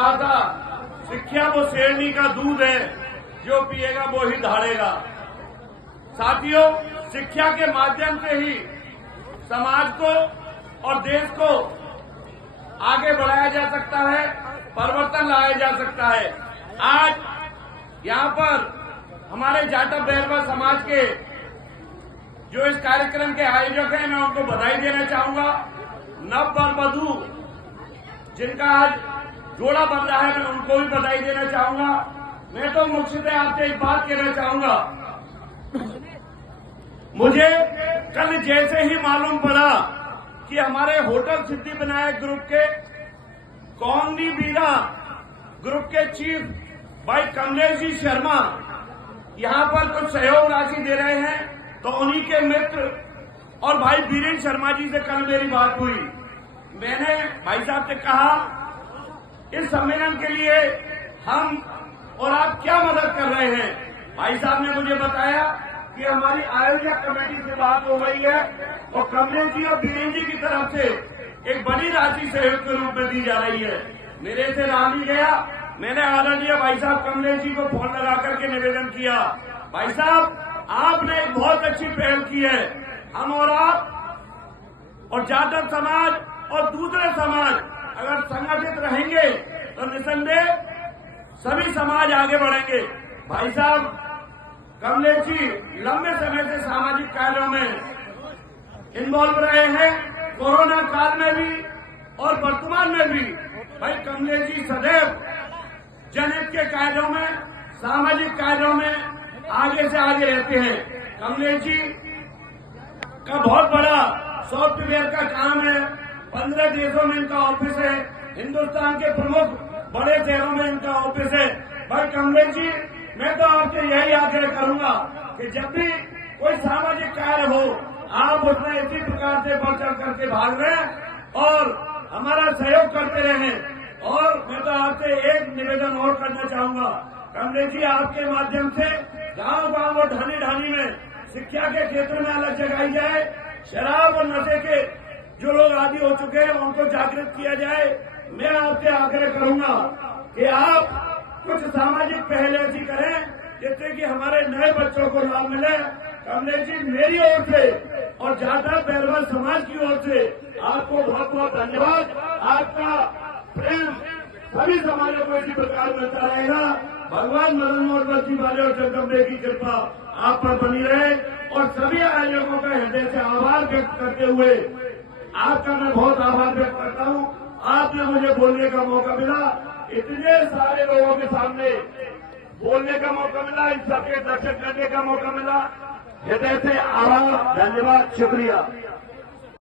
कहा था, शिक्षा वो शेरनी का दूध है, जो पिएगा वो ही धाड़ेगा। साथियों, शिक्षा के माध्यम से ही समाज को और देश को आगे बढ़ाया जा सकता है, परिवर्तन लाया जा सकता है। आज यहाँ पर हमारे जाटव बैरवा समाज के जो इस कार्यक्रम के आयोजक हैं, मैं उनको बधाई देना चाहूंगा। नव वर वधू जिनका आज जोड़ा बन रहा है, मैं उनको भी बधाई देना चाहूंगा। मैं तो मुख्यतः आपसे एक बात कहना चाहूंगा, मुझे कल जैसे ही मालूम पड़ा कि हमारे होटल सिद्धि विनायक ग्रुप के कौंगनी बीरा ग्रुप के चीफ भाई कमलेश जी शर्मा यहां पर कुछ सहयोग राशि दे रहे हैं, तो उन्हीं के मित्र और भाई बीरेन शर्मा जी से कल मेरी बात हुई। मैंने भाई साहब से कहा, इस सम्मेलन के लिए हम और आप क्या मदद कर रहे हैं। भाई साहब ने मुझे बताया कि हमारी आयोजक कमेटी से बात हो गई है और कमलेश जी और बीरेन जी की तरफ से एक बड़ी राशि सहयोग के रूप में दी जा रही है। मेरे से रहा नहीं गया, मैंने आदरणीय भाई साहब कमलेश जी को फोन लगा करके निवेदन किया, भाई साहब आपने एक बहुत अच्छी पहल की है। हम और आप और जाटव समाज और दूसरे समाज अगर संगठित रहेंगे तो निसंदेह सभी समाज आगे बढ़ेंगे। भाई साहब कमलेश जी लंबे समय से सामाजिक कार्यों में इन्वॉल्व रहे हैं, कोरोना काल में भी और वर्तमान में भी। भाई कमलेश जी सदैव जनहित के कार्यों में, सामाजिक कार्यों में आगे से आगे रहते हैं। कमलेश जी का बहुत बड़ा सॉफ्टवेयर का काम है, 15 देशों में इनका ऑफिस है, हिंदुस्तान के प्रमुख बड़े शहरों में इनका ऑफिस है। भाई कमलेश जी, मैं तो आपसे यही आग्रह करूंगा कि जब भी कोई सामाजिक कार्य हो, आप उसमें इसी प्रकार से बढ़ चढ़ करके भाग रहें और हमारा सहयोग करते रहें। और मैं तो आपसे एक निवेदन और करना चाहूंगा, कमलेश जी आपके माध्यम से गांव-गांव और ढानी-ढानी में शिक्षा के क्षेत्र में अलग जगाई जाए, शराब और नशे के जो लोग आदी हो चुके हैं उनको जागृत किया जाए। मैं आपसे आग्रह करूंगा कि आप कुछ सामाजिक पहल ऐसी करें जिससे कि हमारे नए बच्चों को लाभ मिले। कमलेश जी, मेरी ओर से और जाटव बैरवा समाज की ओर से आपको बहुत बहुत धन्यवाद। आपका प्रेम सभी समाजों को इसी प्रकार मिलता रहेगा। भगवान मदन मोहन जी वाले और जगदम्बे की कृपा आप पर बनी रहे और सभी आयोजकों का हृदय से आभार व्यक्त करते हुए आपका मैं बहुत आभार व्यक्त करता हूं। आपने मुझे बोलने का मौका मिला, इतने सारे लोगों के सामने बोलने का मौका मिला, इस सबके दर्शन करने का मौका मिला। हृदय से आभार, धन्यवाद, शुक्रिया।